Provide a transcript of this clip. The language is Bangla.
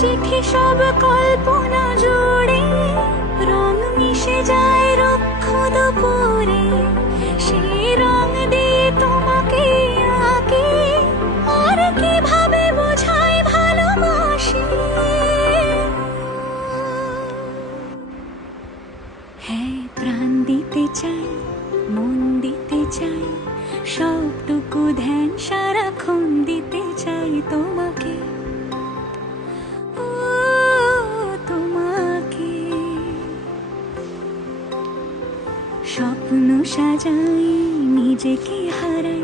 চিঠি সব কল্পনা জুড়ে রং মিশে যায় রুক্ষ দুপুরে, সেই রং দিয়ে তোমাকে আঁকি আর কিভাবে বোঝাই ভালোবাসি। হ্যাঁ, প্রাণ দিতে চাই, মন দিতে চাই, সবটুকু ধ্যান সারাক্ষণ দিতে চাই তোমাকে, ও তোমাকে। স্বপ্ন সাজাই, নিজেকে হারাই।